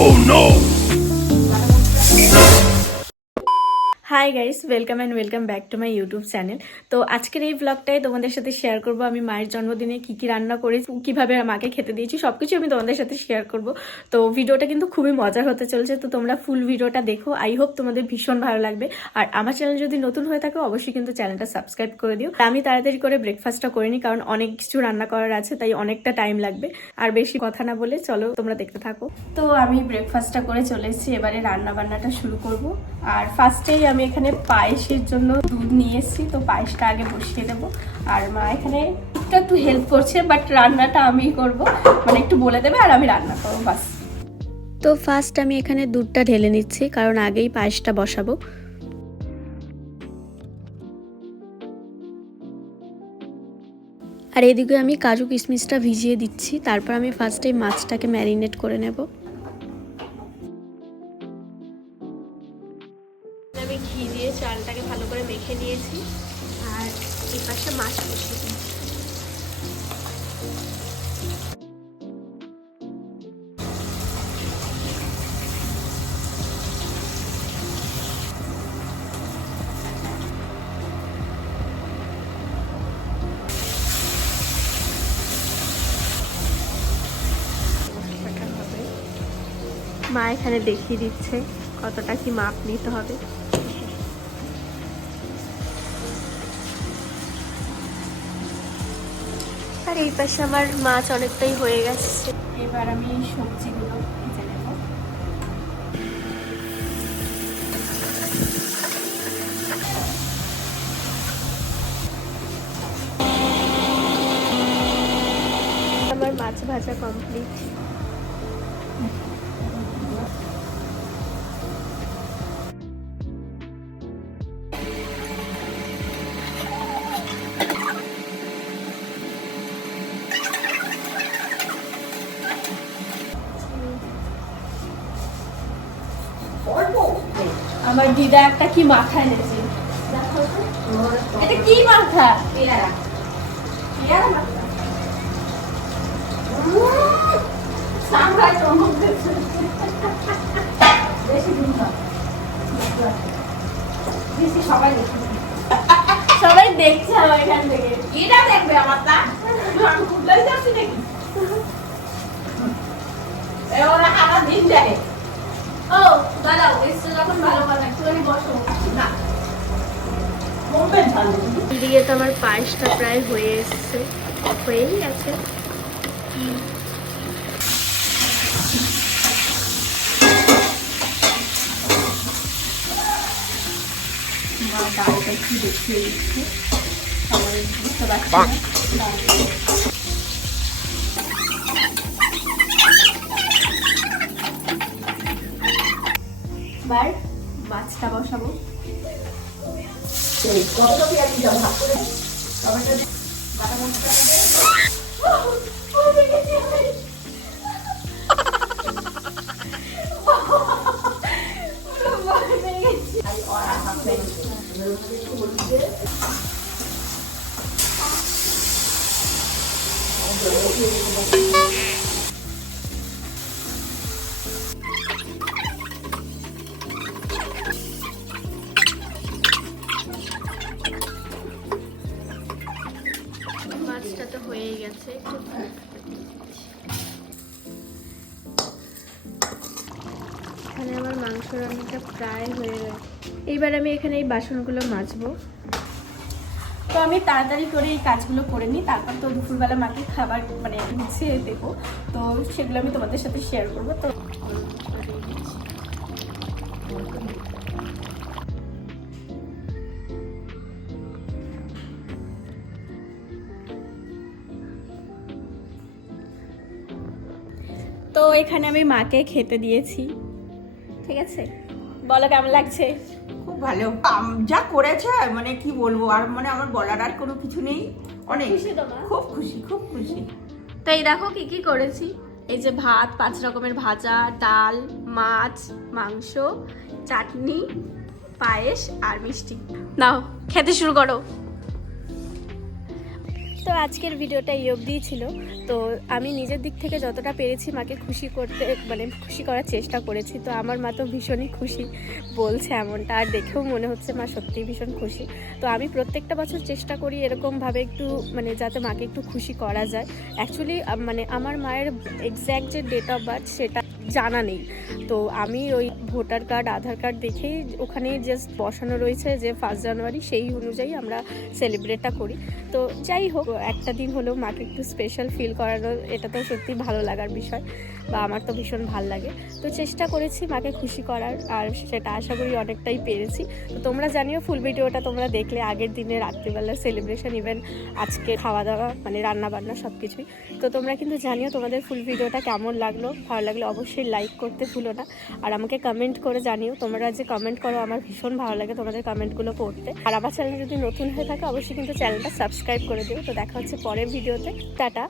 Oh no! Hi guys, welcome and welcome back to my YouTube channel. তো আজকের এই ব্লগটাই তোমাদের সাথে শেয়ার করব। আমি মায়ের জন্মদিনে কি কি রান্না করেছি, কিভাবে মাকে খেতে দিয়েছি, সবকিছু আমি তোমাদের সাথে শেয়ার করব। তো ভিডিওটা কিন্তু খুবই মজার হতে চলছে, তো তোমরা ফুল ভিডিওটা দেখো। আই হোপ তোমাদের ভীষণ ভালো লাগবে। আর আমার চ্যানেল যদি নতুন হয়ে থাকে অবশ্যই কিন্তু চ্যানেলটা সাবস্ক্রাইব করে দিও। আমি তাড়াতাড়ি করে ব্রেকফাস্টটা করে নিই, কারণ অনেক কিছু রান্না করার আছে, তাই অনেকটা টাইম লাগবে। আর বেশি কথা না বলে চলো তোমরা দেখতে থাকো। তো আমি ব্রেকফাস্টটা করে চলে এসেছি, এবারে রান্না বান্নাটা শুরু করব। আর ফার্স্টেই আমি এখানে পায়েসের জন্য দুধ নিয়ে এসেছি, তো পায়েসটা আগে বসিয়ে দেবো। আর মা এখানে একটু হেল্প করছে, বাট রান্নাটা আমিই করব, মানে একটু বলে দেবে আর আমি রান্না করবো বাস। তো ফার্স্ট আমি এখানে দুধটা ঢেলে নিচ্ছি, কারণ আগেই পায়েসটা বসাবো। আর এদিকে আমি কাজু কিশমিশটা ভিজিয়ে দিচ্ছি, তারপর আমি ফার্স্টে মাছটাকে ম্যারিনেট করে নেব। আমি ঘি দিয়ে চালটাকে ভালো করে মেখে নিয়েছি, আর এই পাশে মাছ বসিয়ে দিই। মা এখানে দেখিয়ে দিচ্ছে কতটা কি মাপ নিতে হবে। আর এই পাশে আমার মাছ অনেকটাই হয়ে গেছে, এবার আমি এই সবজিগুলো ভেজে নেব। আমার মাছ ভাজা কমপ্লিট। আমার দিদা একটা কি মাথা এনেছে, এটা কি মাথা? পেয়ারা পেয়ারা মাথা। সবাই দেখছে আমার এখান থেকে, এটা দেখবে আমার তা আমি খুবলাই যাচ্ছি নাকি ওরা খাবার দিন যায়। ও দাঁড়াও, এসে যখন ভালো ভালো একটুখানি বসো না। দিয়ে তো আমার পায়েসটা প্রায় হয়ে এসছে, হয়েই আছে। ডালটা একটু দেখিয়ে দিচ্ছে, সবাই বুঝতে পারছি না। এবার মাছটা বসাবো। মাছটা তো হয়ে গেছে, এখানে আমার মাংস রান্নাটা প্রায় হয়ে গেছে। এইবার আমি এখানে এই বাসনগুলো মাজবো। তো আমি তাড়াতাড়ি করে এই কাজগুলো করে নিই, তারপর তো দুপুরবেলা মাকে খাবার মানে গুছিয়ে দেবো, তো সেগুলো আমি তোমাদের সাথে শেয়ার করবো। তো এখানে আমি মাকে খেতে দিয়েছি, ঠিক আছে? বলো কেমন লাগছে? খুব ভালো, যা করেছে মানে কি বলবো, আর মানে আমার বলার আর কোনো কিছু নেই। অনেক খুশি তো মা? খুব খুশি, খুব খুশি। তো এই দেখো কি কি করেছি। এই যে ভাত, 5 রকমের ভাজা, ডাল, মাছ, মাংস, চাটনি, পায়েস আর মিষ্টি। নাও খেতে শুরু করো। তো তো আজকের ভিডিওটা এই অবধিই ছিল। তো আমি নিজের দিক থেকে যতটা পেরেছি মাকে খুশি করতে মানে খুশি করার চেষ্টা করেছি। তো আমার মা তো ভীষণই খুশি বলছে এমনটা, আর দেখেও মনে হচ্ছে মা সত্যিই ভীষণ খুশি। তো আমি প্রত্যেকটা বছর চেষ্টা করি এরকমভাবে একটু মানে যাতে মাকে একটু খুশি করা যায়। অ্যাকচুয়ালি মানে আমার মায়ের এক্স্যাক্ট যে ডেট অফ বার্থ সেটা জানা নেই। তো আমি ওই ভোটার কার্ড আধার কার্ড দেখেই ওখানেই জাস্ট বসানো রয়েছে যে 1 জানুয়ারি, সেই অনুযায়ী আমরা সেলিব্রেটটা করি। তো যাই হোক, একটা দিন হলেও মাকে একটু স্পেশাল ফিল করানো, এটা তো সত্যি ভালো লাগার বিষয়, বা আমার তো ভীষণ ভাল লাগে। তো চেষ্টা করেছি মাকে খুশি করার, আর সেটা আশা করি অনেকটাই পেরেছি। তো তোমরা জানিও ফুল ভিডিওটা তোমরা দেখলে, আগের দিনে রাত্রিবেলার সেলিব্রেশন, ইভেন আজকে খাওয়া দাওয়া মানে রান্না বান্না সব কিছুই। তো তোমরা কিন্তু জানিও তোমাদের ফুল ভিডিওটা কেমন লাগলো। ভালো লাগলে অবশ্যই লাইক করতে ভুলো না, আর আমাকে কমেন্ট করে জানিও। তোমরা যে কমেন্ট করো আমার ভীষণ ভালো লাগে তোমাদের কমেন্টগুলো পড়তে। আর আমার চ্যানেল যদি নতুন হয়ে থাকে অবশ্যই কিন্তু চ্যানেলটা সাবস্ক্রাইব করে দিও। তো দেখা হচ্ছে পরের ভিডিওতে। টাটা।